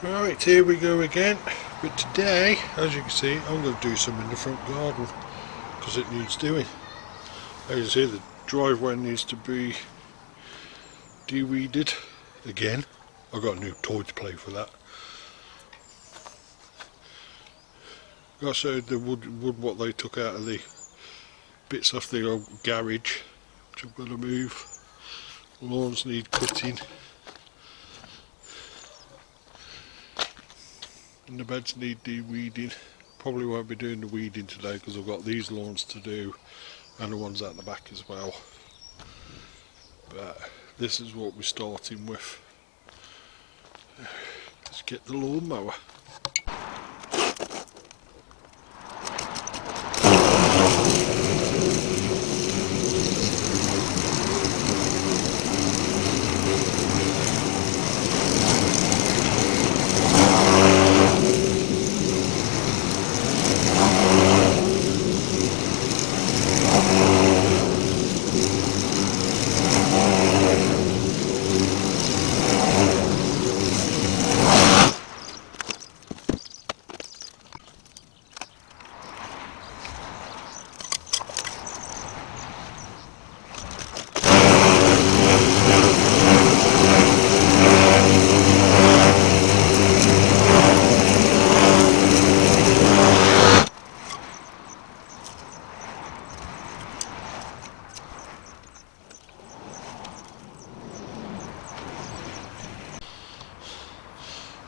Right, here we go again. But today, as you can see, I'm going to do some in the front garden because it needs doing. As you see, the driveway needs to be de-weeded again. I've got a new toy to play for that. Got so the wood what they took out of the bits off the old garage, which I've got to move. Lawns need cutting. And the beds need de-weeding. Probably won't be doing the weeding today because I've got these lawns to do and the ones out the back as well. But this is what we're starting with. Let's get the lawnmower.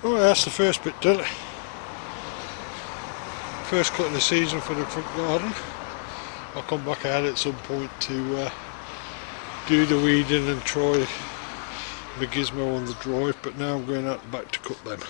Oh, that's the first bit done. First cut of the season for the front garden. I'll come back out at some point to do the weeding and try the gizmo on the drive, but now I'm going out the back to cut them.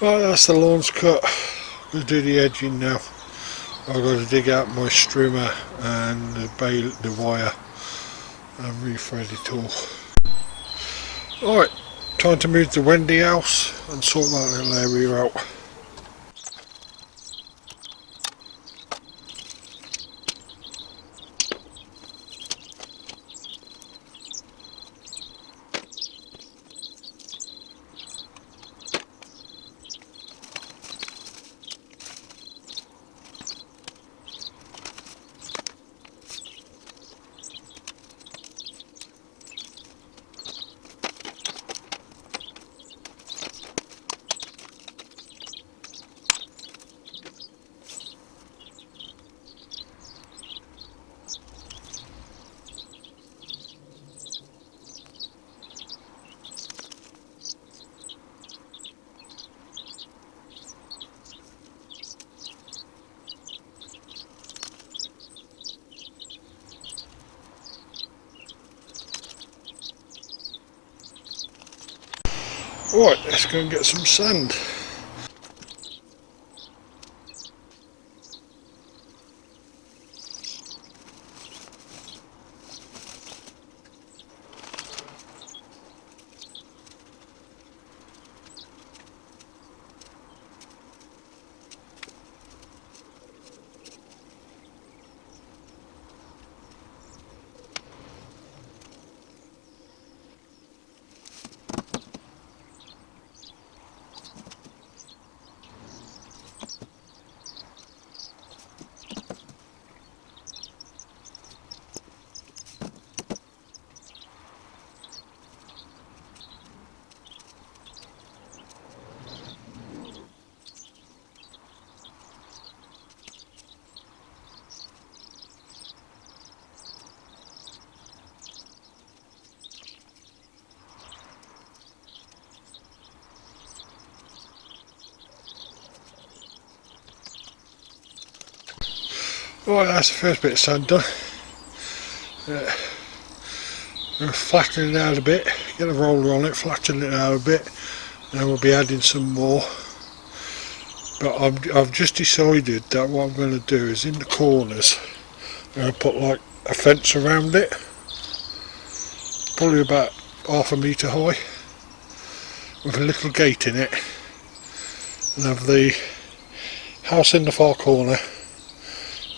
Right, that's the lawns cut. I'm going to do the edging now. I've got to dig out my strimmer and the wire and rethread it all. Alright, time to move the Wendy house and sort that little area out. Right, let's go and get some sand. Right, that's the first bit of sand done. We'll flatten it out a bit, get a roller on it, flatten it out a bit, and then we'll be adding some more. But I've just decided that what I'm going to do is in the corners, I'm going to put like a fence around it, probably about half a metre high, with a little gate in it, and have the house in the far corner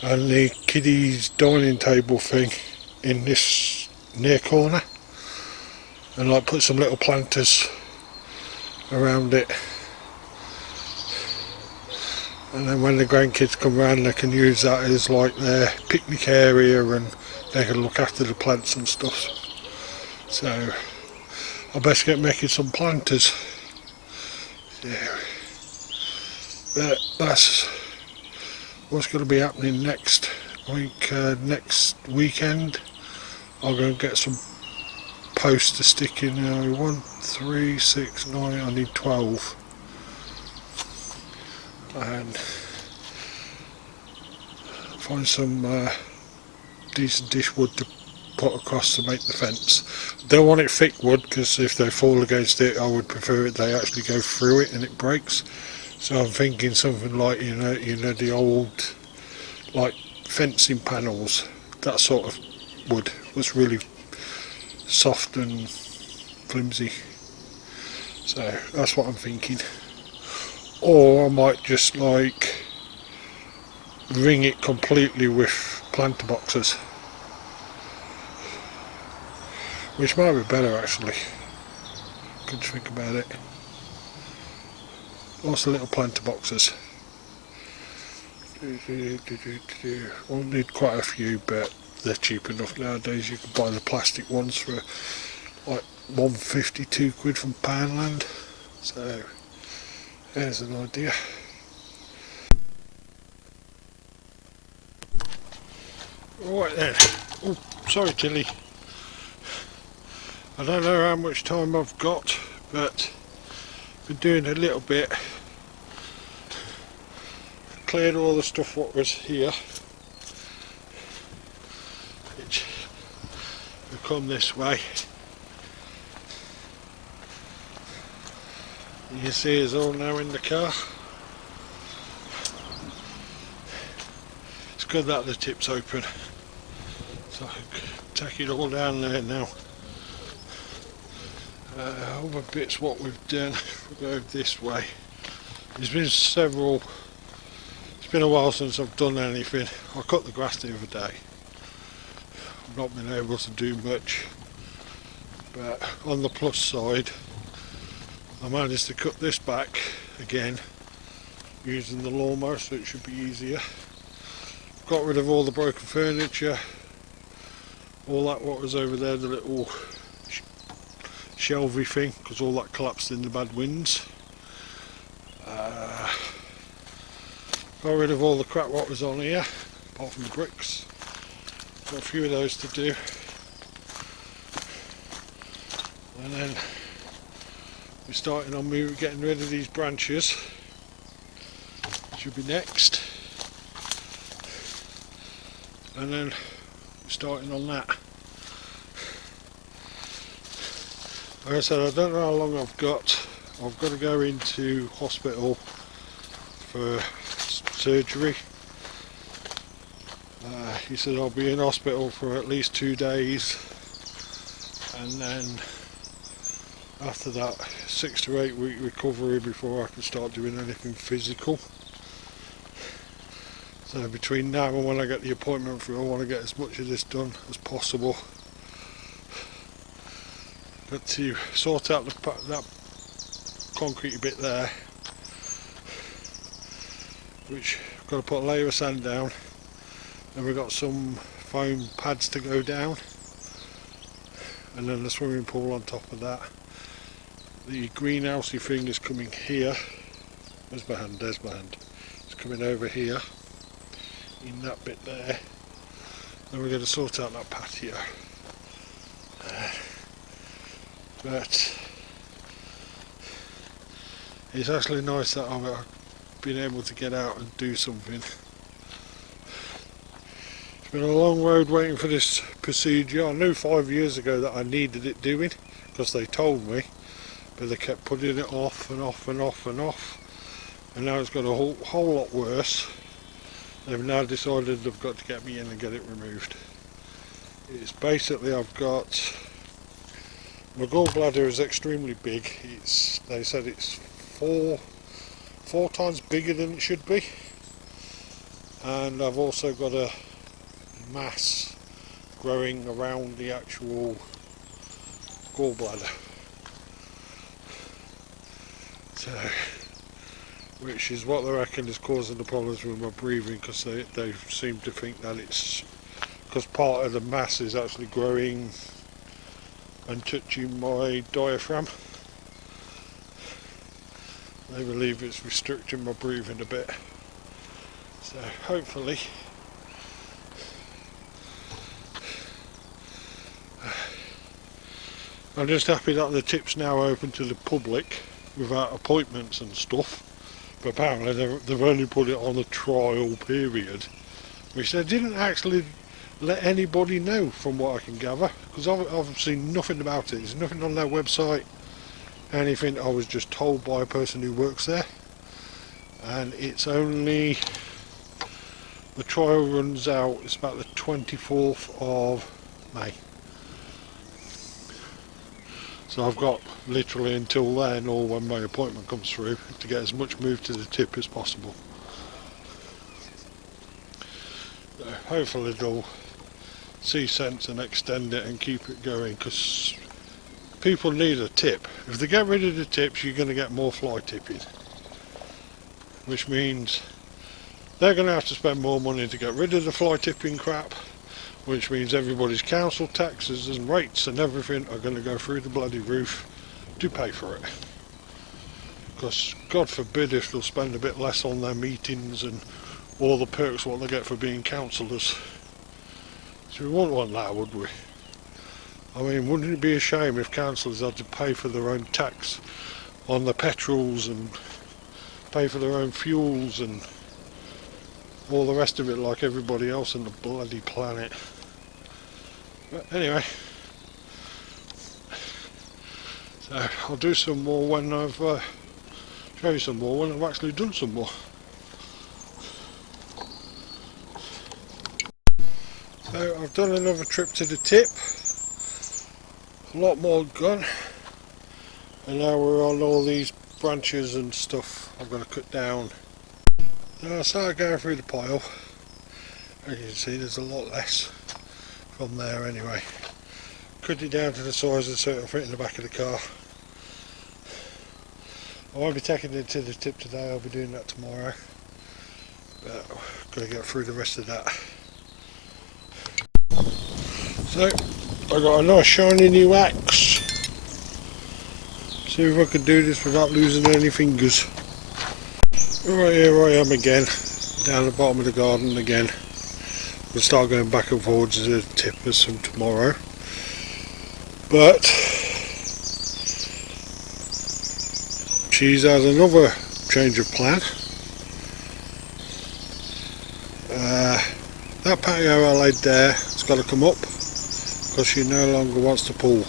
and the kiddies dining table thing in this near corner, and like put some little planters around it, and then when the grandkids come round they can use that as like their picnic area and they can look after the plants and stuff. So I best get making some planters. Yeah. But that's what's going to be happening next. I think next weekend I'll go and get some posts to stick in. 1, 3, 6, 9, I need 12, and find some decent dish wood to put across to make the fence. Don't want it thick wood because if they fall against it I would prefer it they actually go through it and it breaks. So I'm thinking something like you know the old like fencing panels, that sort of wood was really soft and flimsy. So that's what I'm thinking. Or I might just like ring it completely with planter boxes, which might be better actually. Good to think about it. Lots of little planter boxes. We'll need quite a few, but they're cheap enough nowadays. You can buy the plastic ones for like 152 quid from Poundland. So there's an idea. Right then. Oh, sorry Tilly. I don't know how much time I've got, but I've been doing a little bit. Cleared all the stuff what was here, which will come this way. You can see it's all now in the car. It's good that the tip's open, so I can take it all down there now. Other bits what we've done, we'll go this way. There's been several. It's been a while since I've done anything. I cut the grass the other day. I've not been able to do much, but on the plus side I managed to cut this back again using the lawnmower, so it should be easier. Got rid of all the broken furniture, all that what was over there, the little shelvy thing, because all that collapsed in the bad winds. Got rid of all the crap what was on here, apart from the bricks. Got a few of those to do. And then we're starting on getting rid of these branches. Should be next. And then we're starting on that. Like I said, I don't know how long I've got. I've got to go into hospital for surgery. He said I'll be in hospital for at least 2 days, and then after that 6 to 8 week recovery before I can start doing anything physical. So between now and when I get the appointment through, I want to get as much of this done as possible. Got to sort out that concrete bit there, which I've got to put a layer of sand down, and we've got some foam pads to go down, and then the swimming pool on top of that. The greenhousey thing is coming here. There's my hand, It's coming over here in that bit there. Then we're going to sort out that patio. But it's actually nice that I've been able to get out and do something. It's been a long road waiting for this procedure. I knew 5 years ago that I needed it doing, because they told me, but they kept putting it off and off and off and off, and now it's got a whole lot worse. They've now decided they've got to get me in and get it removed. It's basically, I've got, my gallbladder is extremely big. They said it's four times bigger than it should be, and I've also got a mass growing around the actual gallbladder. So, which is what they reckon is causing the problems with my breathing, because they seem to think that it's because part of the mass is actually growing and touching my diaphragm. They believe it's restricting my breathing a bit. So hopefully I'm just happy that the tip's now open to the public without appointments and stuff. But apparently they've only put it on a trial period, which they didn't actually let anybody know, from what I can gather, because I've seen nothing about it. There's nothing on their website, anything. I was just told by a person who works there, and it's only, the trial runs out, it's about the 24th of May. So I've got literally until then, or when my appointment comes through, to get as much moved to the tip as possible. So hopefully they'll see sense and extend it and keep it going, because people need a tip. If they get rid of the tips, you're going to get more fly tipping, which means they're going to have to spend more money to get rid of the fly tipping crap, which means everybody's council taxes and rates and everything are going to go through the bloody roof to pay for it. Because God forbid if they'll spend a bit less on their meetings and all the perks what they get for being councillors. So we wouldn't want that, would we? I mean, wouldn't it be a shame if councillors had to pay for their own tax on the petrols and pay for their own fuels and all the rest of it like everybody else on the bloody planet? But anyway, so I'll do some more when I've show you some more when I've actually done some more. So I've done another trip to the tip, a lot more gone, and now we're on all these branches and stuff I'm going to cut down. Now I started going through the pile. As you can see, there's a lot less from there anyway. Cut it down to the size so it'll fit in the back of the car. I won't be taking it to the tip today, I'll be doing that tomorrow. But I've got to get through the rest of that. So, I got a nice shiny new axe. See if I can do this without losing any fingers. Right, here I am again, down the bottom of the garden again. We'll start going back and forwards to the tippers from tomorrow. But she's had another change of plan. That patio I laid there has got to come up because she no longer wants to pull.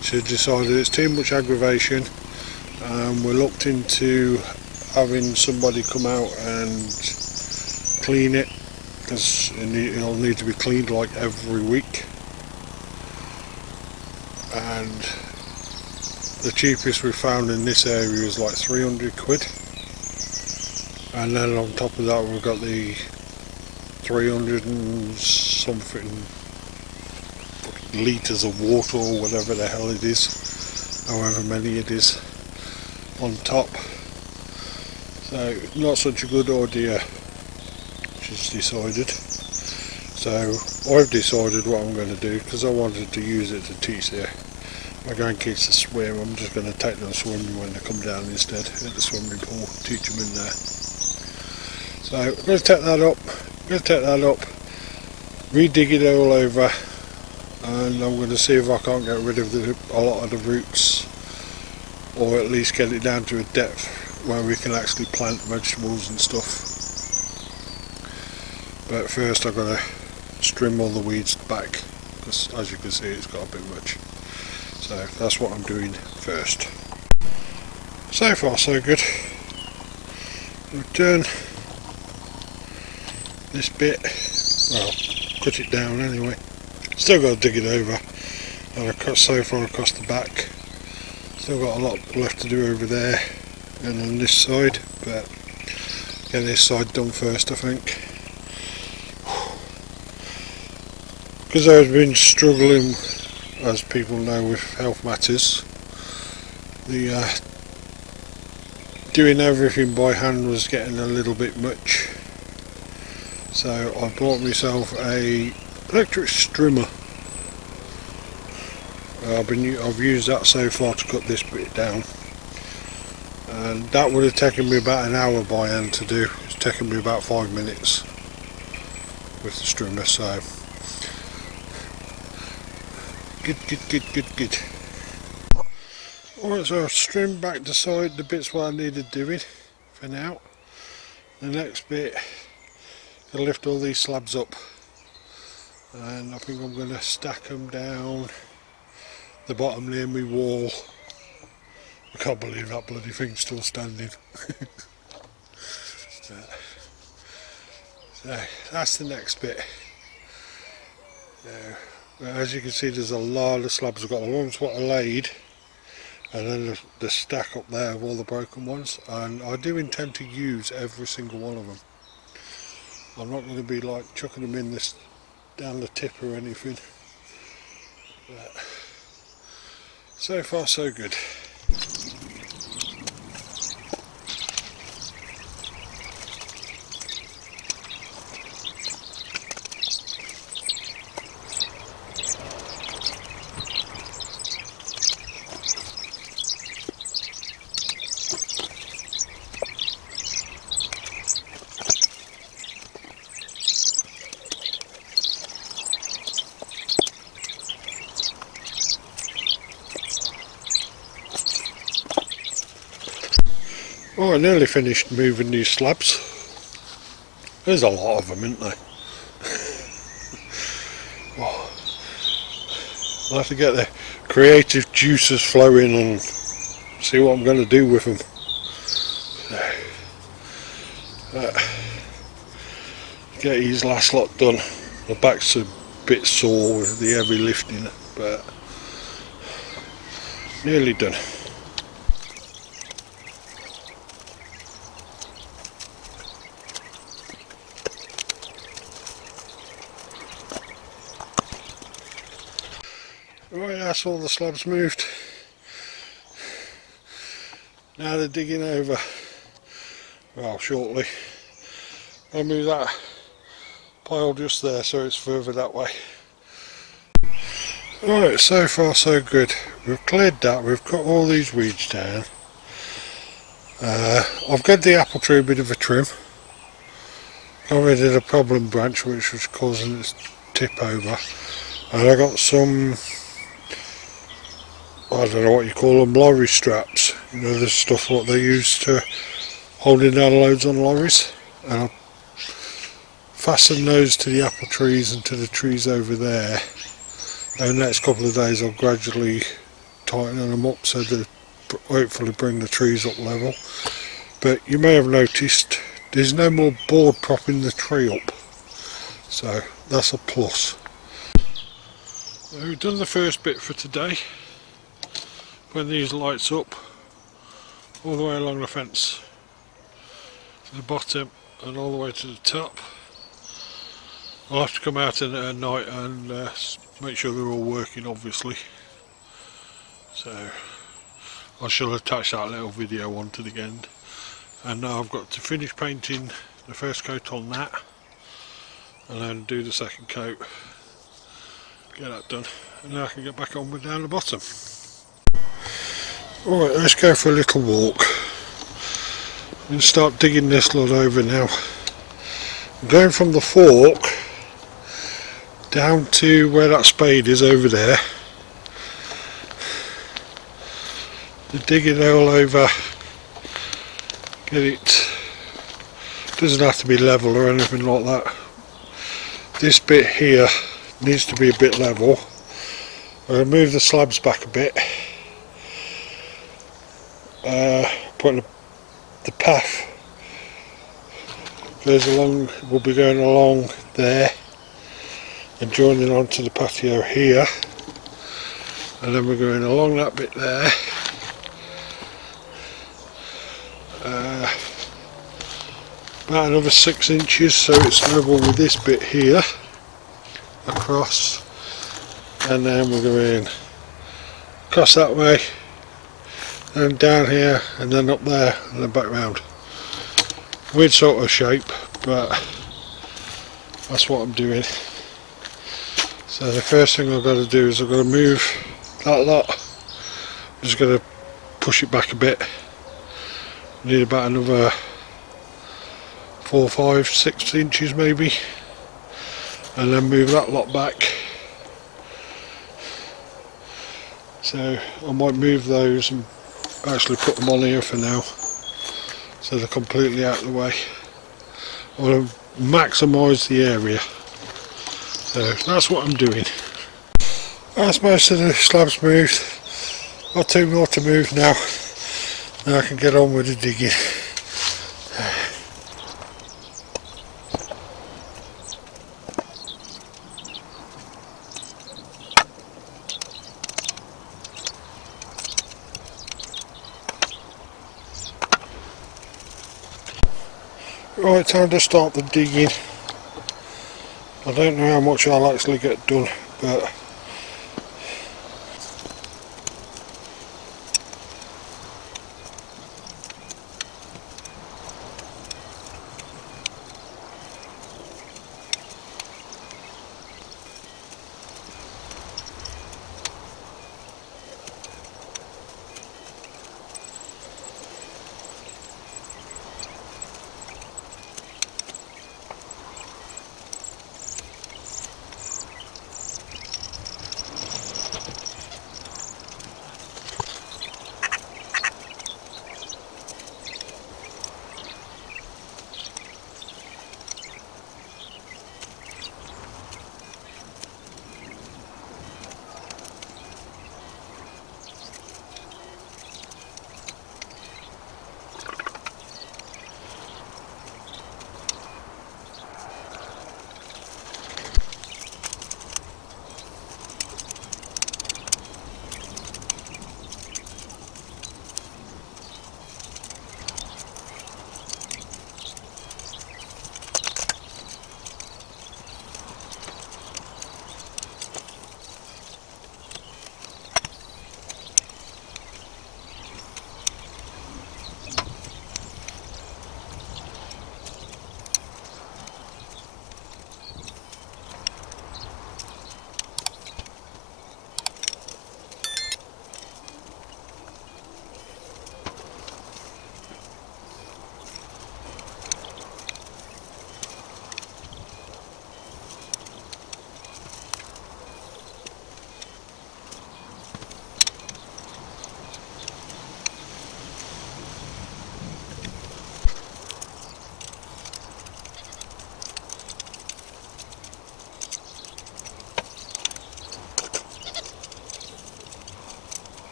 She decided it's too much aggravation We looked into having somebody come out and clean it, because it'll need to be cleaned like every week, and the cheapest we found in this area is like 300 quid, and then on top of that we've got the 300 and something litres of water or whatever the hell it is, however many it is, on top. So not such a good idea, she's decided. So I've decided what I'm going to do, because I wanted to use it to teach my grandkids to swim. I'm just going to take them swimming when they come down instead at the swimming pool, teach them in there. So I'm going to take that up, re-dig it all over, and I'm going to see if I can't get rid of a lot of the roots, or at least get it down to a depth where we can actually plant vegetables and stuff. But first I've got to trim all the weeds back, because as you can see it's got a bit much. So that's what I'm doing first. So far so good. We've done this bit, well, cut it down anyway. Still got to dig it over, and I've cut so far across the back. Still got a lot left to do over there and on this side, but get this side done first, I think. Because I've been struggling, as people know, with health matters, doing everything by hand was getting a little bit much. So I bought myself a electric strimmer. I've used that so far to cut this bit down, and that would have taken me about an hour by hand to do. It's taken me about 5 minutes with the strimmer. So good. Alright, so I've trimmed back the side, the bits where I needed doing for now. The next bit, I'll lift all these slabs up, and I think I'm going to stack them down the bottom near my wall. I can't believe that bloody thing's still standing. So that's the next bit. As you can see, there's a lot of slabs. I've got the ones what I laid, and then the stack up there of all the broken ones, and I do intend to use every single one of them. I'm not going to be like chucking them in this down the tip or anything. But so far so good. Oh, I nearly finished moving these slabs. There's a lot of them, isn't there? Oh, I'll have to get the creative juices flowing and see what I'm going to do with them. Get these last lot done. My back's a bit sore with the heavy lifting, but nearly done. Right, that's all the slabs moved. Now they're digging over. Well, shortly. I'll move that pile just there so it's further that way. Right, so far so good. We've cleared that, we've got all these weeds down. I've got the apple tree a bit of a trim. Got rid of the problem branch which was causing it to tip over. And I got some, I don't know what you call them, lorry straps. You know, the stuff what they use to holding down loads on lorries. And I'll fasten those to the apple trees and to the trees over there. And the next couple of days I'll gradually tighten them up so the hopefully bring the trees up level. But you may have noticed there's no more board propping the tree up, so that's a plus. So we've done the first bit for today, putting these lights up all the way along the fence to the bottom and all the way to the top. I'll have to come out in at night and make sure they're all working, obviously. So I shall attach that little video onto the end. And now I've got to finish painting the first coat on that, and then do the second coat, get that done, and then I can get back on with down the bottom. Alright, let's go for a little walk and start digging this lot over now. I'm going from the fork down to where that spade is over there. To dig it all over, get it, doesn't have to be level or anything like that. This bit here needs to be a bit level. I'll move the slabs back a bit, put the path goes along, will be going along there and joining onto the patio here, and then we're going along that bit there. About another 6 inches, so it's level with this bit here across, and then we're going across that way, and down here, and then up there, and then back round. Weird sort of shape, but that's what I'm doing. So the first thing I've got to do is I've got to move that lot. I'm just going to push it back a bit. Need about another 4, 5, 6 inches maybe, and then move that lot back. So I might move those and actually put them on here for now, so they're completely out of the way. I want to maximise the area, so that's what I'm doing. That's most of the slabs moved. Got 2 more to move now, and I can get on with the digging. Right, time to start the digging. I don't know how much I'll actually get done, but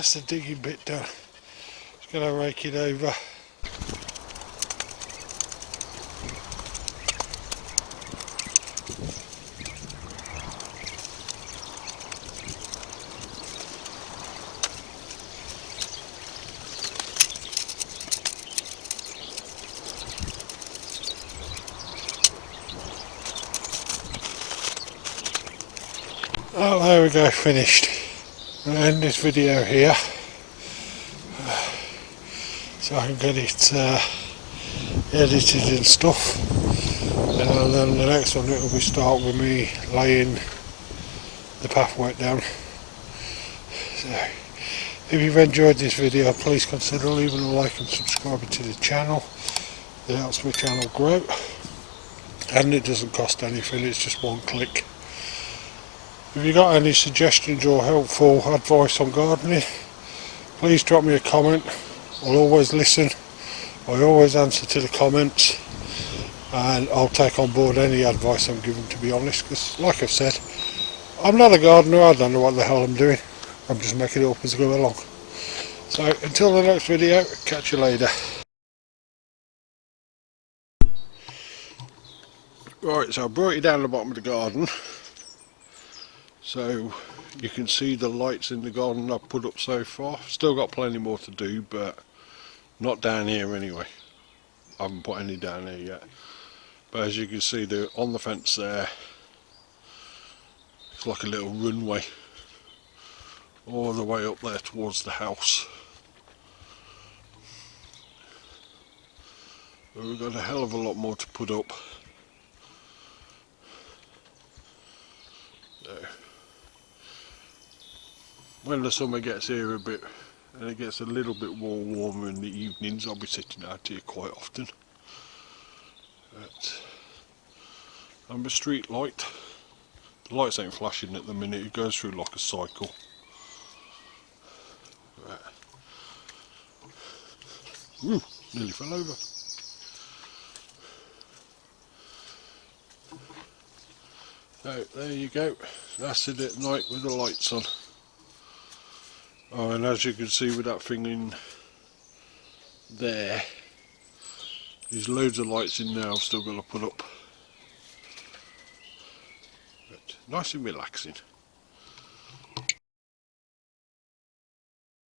That's the digging bit done. Just going to rake it over. Oh, there we go, finished. I'm going to end this video here so I can get it edited and stuff, and then the next one it will be start with me laying the pathway down. So if you've enjoyed this video, please consider leaving a like and subscribing to the channel. It helps my channel grow, and it doesn't cost anything, it's just one click. If you've got any suggestions or helpful advice on gardening, please drop me a comment. I'll always listen, I always answer to the comments, and I'll take on board any advice I'm given, to be honest, because like I've said, I'm not a gardener, I don't know what the hell I'm doing, I'm just making it up as I go along. So until the next video, catch you later. Right, so I brought you down the bottom of the garden so you can see the lights in the garden I've put up so far. Still got plenty more to do, but not down here anyway. I haven't put any down here yet. But as you can see, they're on the fence there. It's like a little runway all the way up there towards the house. But we've got a hell of a lot more to put up. So, when the summer gets here a bit and it gets a little bit more warmer in the evenings, I'll be sitting out here quite often. But I'm a street light. The lights ain't flashing at the minute, it goes through like a cycle. Ooh, nearly fell over. So there you go, that's it at night with the lights on. Oh, and as you can see with that thing in there, there's loads of lights in there I've still got to put up. But nice and relaxing.